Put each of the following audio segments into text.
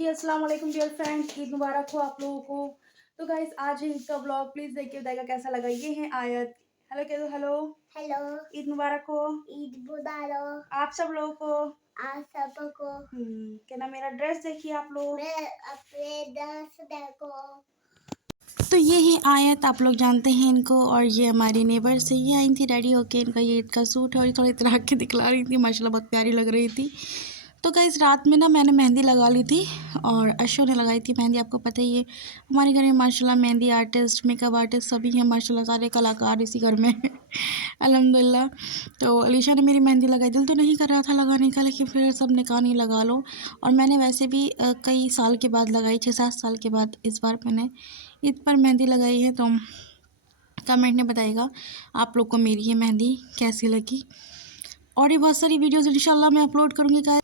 अस्सलाम वालेकुम dear friends, Eid मुबारक हो आप लोगों को। तो गाइस आज है ईद का ब्लॉग, प्लीज देखिए बताएगा कैसा लगा। ये है आयत। हेलो कह दो। Hello hello. ईद मुबारक हो ईद मुबारक आप सब लोगों को। आप सबको। क्या ना मेरा ड्रेस देखिए आप लोग। मैं अपने ड्रेस देखो। तो ये है आयत, आप लोग जानते हैं इनको, और ये हमारी नेबर से ये आई थी रेडी होके। इनका ये ईद का सूट है और ये थोड़ी तरह के दिखला रही थी, माशाल्लाह बहुत प्यारी लग रही थी। तो गाइस रात में ना मैंने मेहंदी लगा ली थी और अशो ने लगाई थी मेहंदी। आपको पता ही है हमारे घर में माशाल्लाह मेहंदी आर्टिस्ट, मेकअप आर्टिस्ट सभी हैं माशाल्लाह, सारे कलाकार इसी घर में अल्हम्दुलिल्लाह। तो अलीशा ने मेरी मेहंदी लगाई। दिल तो नहीं कर रहा था लगाने का, लेकिन फिर सब ने कहा नहीं लगा लो। और मैंने वैसे भी कई साल के बाद लगाई, 6-7 साल के बाद इस बार मैंने ईद पर मेहंदी लगाई है। तो कमेंट में बताइएगा आप लोग को मेरी ये मेहंदी कैसी लगी। और ये बहुत सारी वीडियोज़ इंशाल्लाह मैं अपलोड करूँगी गाइस,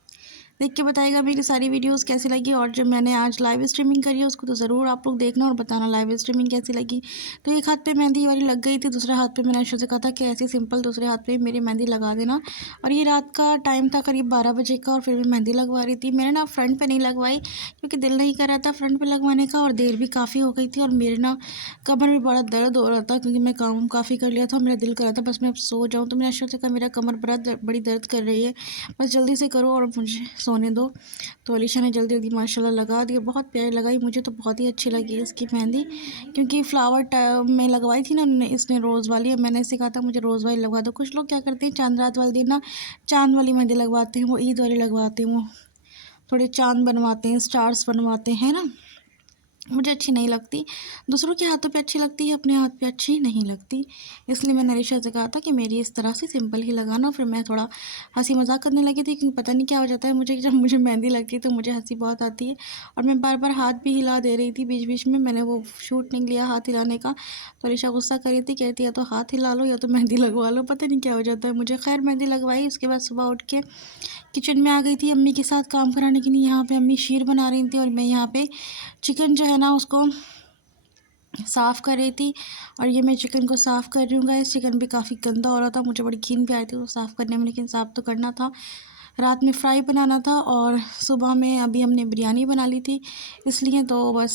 देख के बताइएगा मेरी सारी वीडियोस कैसी लगी। और जो मैंने आज लाइव स्ट्रीमिंग करी है उसको तो ज़रूर आप लोग देखना और बताना लाइव स्ट्रीमिंग कैसी लगी। तो एक हाथ पे मेहंदी वाली लग गई थी, दूसरे हाथ पे मैंने अशु से कहा था कि ऐसे सिंपल दूसरे हाथ पे मेरी मेहंदी लगा देना। और ये रात का टाइम था करीब 12 बजे का, और फिर भी मेहंदी लगवा रही थी। मैंने ना फ्रंट पे नहीं लगवाई क्योंकि दिल नहीं कर रहा था फ्रंट पे लगवाने का, और देर भी काफ़ी हो गई थी, और मेरे ना कमर में बड़ा दर्द हो रहा था क्योंकि मैं काम काफ़ी कर लिया था। मेरा दिल कर रहा था बस मैं अब सो जाऊँ। तो मैंने अशु से कहा मेरा कमर बड़ी दर्द कर रही है, बस जल्दी से करो और मुझे सोने दो। तो अलीशा ने जल्दी जल्दी माशाल्लाह लगा दी, बहुत प्यारी लगाई। मुझे तो बहुत ही अच्छी लगी इसकी मेहंदी, क्योंकि फ्लावर में लगवाई थी ना इसने रोज़ वाली। मैंने इसे कहा था मुझे रोज़ वाली लगवा दो। कुछ लोग क्या करते हैं चांद रात वाले दिन ना चांद वाली मेहंदी लगवाते हैं, वो ईद वाली लगवाते हैं, वो थोड़े चांद बनवाते हैं, स्टार्स बनवाते हैं ना। मुझे अच्छी नहीं लगती, दूसरों के हाथों पे अच्छी लगती है, अपने हाथ पे अच्छी नहीं लगती। इसलिए मैंने अलीशा से कहा था कि मेरी इस तरह से सिंपल ही लगाना। फिर मैं थोड़ा हंसी मजाक करने लगी थी क्योंकि पता नहीं क्या हो जाता है मुझे, जब मुझे मेहंदी लगती है तो मुझे हंसी बहुत आती है। और मैं बार बार हाथ भी हिला दे रही थी बीच बीच में, मैंने वो शूट नहीं लिया हाथ हिलाने का। तो अलीशा गुस्सा कर रही थी, कहती या तो हाथ हिला लो या तो मेहंदी लगवा लो, पता नहीं क्या हो जाता है मुझे। खैर मेहंदी लगवाई, उसके बाद सुबह उठ के किचन में आ गई थी अम्मी के साथ काम कराने के लिए। यहाँ पे अम्मी शीर बना रही थी और मैं यहाँ पे चिकन जो है ना उसको साफ़ कर रही थी। और ये मैं चिकन को साफ़ कर रही हूँ गाइस। चिकन भी काफ़ी गंदा हो रहा था, मुझे बड़ी घिन भी आई थी वो साफ़ करने में, लेकिन साफ़ तो करना था। रात में फ्राई बनाना था और सुबह में अभी हमने बिरयानी बना ली थी, इसलिए तो बस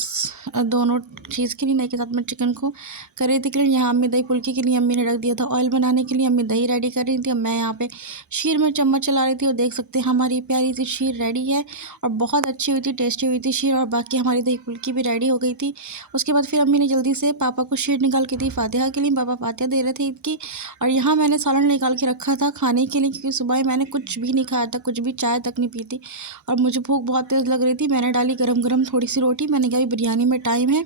दोनों चीज़ के लिए नहीं के साथ मैं चिकन को कर रही थी क्लीन। यहाँ अम्मी दही फुल्की के लिए अम्मी ने रख दिया था ऑयल बनाने के लिए, अम्मी दही रेडी कर रही थी। अब मैं यहाँ पे शीर में चम्मच चला रही थी, और देख सकते हैं हमारी प्यारी सी शीर रेडी है और बहुत अच्छी हुई थी, टेस्टी हुई थी शीर। और बाकी हमारी दही फुल्की भी रेडी हो गई थी। उसके बाद फिर अम्मी ने जल्दी से पापा को शीर निकाल के दी फातिहा के लिए, पापा फातिहा दे रहे थे ईद की। और यहाँ मैंने सालन निकाल के रखा था खाने के लिए, क्योंकि सुबह मैंने कुछ भी नहीं खाया था, कुछ भी चाय तक नहीं पी थी, और मुझे भूख बहुत तेज़ लग रही थी। मैंने डाली गरम गरम थोड़ी सी रोटी, मैंने कहा बिरयानी में टाइम है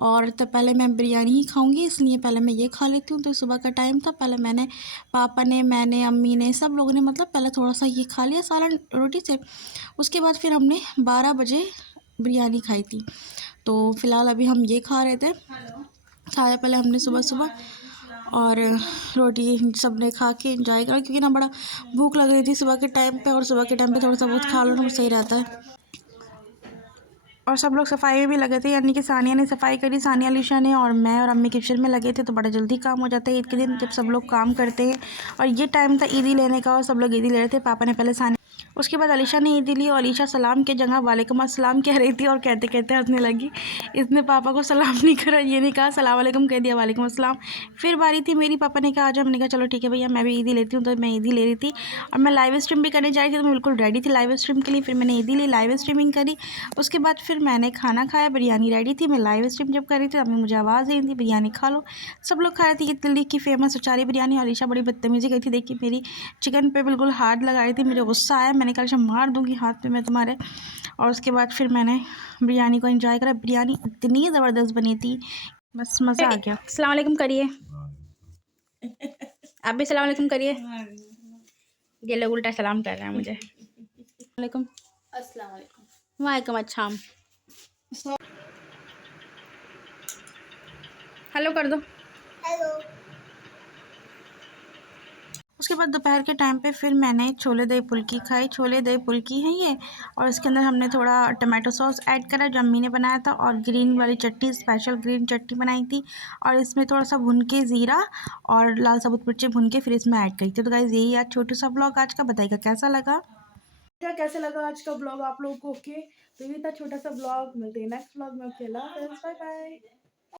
और तो पहले मैं बिरयानी ही खाऊंगी, इसलिए पहले मैं ये खा लेती हूँ। तो सुबह का टाइम था, पहले मैंने पापा ने मैंने अम्मी ने सब लोगों ने मतलब पहले थोड़ा सा ये खा लिया सालन रोटी से। उसके बाद फिर हमने 12 बजे बिरयानी खाई थी। तो फ़िलहाल अभी हम ये खा रहे थे, खाया पहले हमने सुबह सुबह, और रोटी सब ने खा के एंजॉय करा क्योंकि ना बड़ा भूख लग रही थी सुबह के टाइम पे, और सुबह के टाइम पे थोड़ा सा बहुत खा लो ना वो सही रहता है। और सब लोग सफाई में भी लगे थे, यानी कि सानिया ने सफाई करी, सानिया अलीशा ने, और मैं और अम्मी किचन में लगे थे। तो बड़ा जल्दी काम हो जाता है ईद के दिन जब सब लोग काम करते हैं। और ये टाइम था ईदी लेने का, और सब लोग ईदी ले रहे थे। पापा ने पहले सानिया, उसके बाद अलीशा ने ईदी ली, और अलीशा सलाम के जगह वालेकुम अस्सलाम कह रही थी, और कहते कहते हंसने लगी। इसने पापा को सलाम नहीं करा, ये नहीं कहा सलाम वालेकुम कह दिया, वालेकुम अस्सलाम। फिर बारी थी मेरी, पापा ने कहा आ जाओ, मैंने कहा चलो ठीक है भैया मैं भी ईदी लेती हूँ। तो मैं ईदी ले रही थी और मैं लाइव स्ट्रीम भी करने जा रही थी, तो मैं बिल्कुल रेडी थी लाइव स्ट्रीम के लिए। फिर मैंने ईदी ली, लाइव स्ट्रीमिंग करी। उसके बाद फिर मैंने खाना खाया, बिरयानी रेडी थी। मैं लाइव स्ट्रीम जब कर रही थी तब मुझे आवाज़ दे रही थी बिरयानी खा लो। सब लोग खा रहे थे, ये दिल्ली की फेमस अचारी बिरयानी। अलीशा बड़ी बदतमीजी गई थी, देखी मेरी चिकन पे बिल्कुल हाथ लगा रही थी, मुझे गुस्सा आया, मैंने कहा मार दूंगी हाथ पे मैं तुम्हारे। और उसके बाद फिर मैंने बिरयानी को एंजॉय करा। बिरयानी इतनी ज़बरदस्त बनी थी, बस मज़ा आ गया। अस्सलाम वालेकुम करिए, आप भी सलाम वालेकुम करिए। ये लोग उल्टा सलाम कर रहे हैं मुझे। वालेकुम अस्सलाम वालेकुम। वालेकुम अस्सलाम, हेलो कर दो। हेलो। उसके बाद दोपहर के टाइम पे फिर मैंने छोले दही फुल्की खाई। छोले दही फुल्की है ये, और इसके अंदर हमने थोड़ा टमाटो सॉस ऐड करा जो अम्मी ने बनाया था, और ग्रीन वाली चटनी, स्पेशल ग्रीन चटनी बनाई थी। और इसमें थोड़ा सा भुन के ज़ीरा और लाल साबुत मिर्ची भुन के फिर इसमें ऐड करी थी। तो गाइज़ यही आज छोटू सा ब्लॉग आज का, बताइएगा कैसा लगा। क्या कैसे लगा आज का ब्लॉग आप लोगों को? ओके, तो ये था छोटा सा ब्लॉग। मिलते हैं नेक्स्ट ब्लॉग में। ओके, अल्लाह हाफ़िज़, बाय बाय।